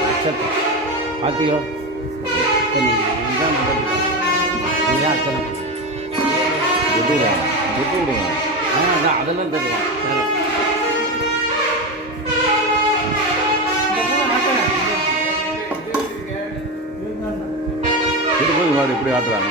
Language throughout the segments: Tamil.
நட்சத்திரம் பார்த்தியோ இப்போ இதுதான் பண்ணுறது இதுதான் அர்ச்சனை ஆ. அதான் அதெல்லாம் தெரியும் தெரியலாம். திருப்பதி மாடு இப்படி ஆட்டுறாங்க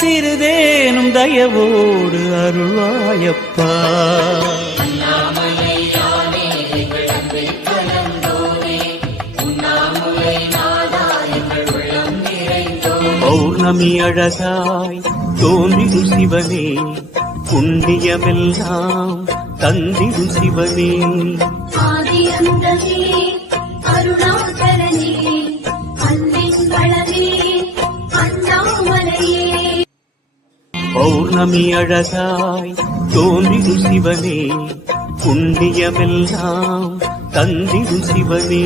சிறிதேனும் தயவோடு அருள்வாயப்பா. பௌர்ணமி அழகாய் தோன்றிடு சிவனே புண்ணியமெல்லாம் தந்திடு சிவனே. ஆதியந்தமே அருணாகரனே பௌர்ணமி அழகாய் தோன்றிடு சிவனே புண்ணியமெல்லாம் தந்திடு சிவனே.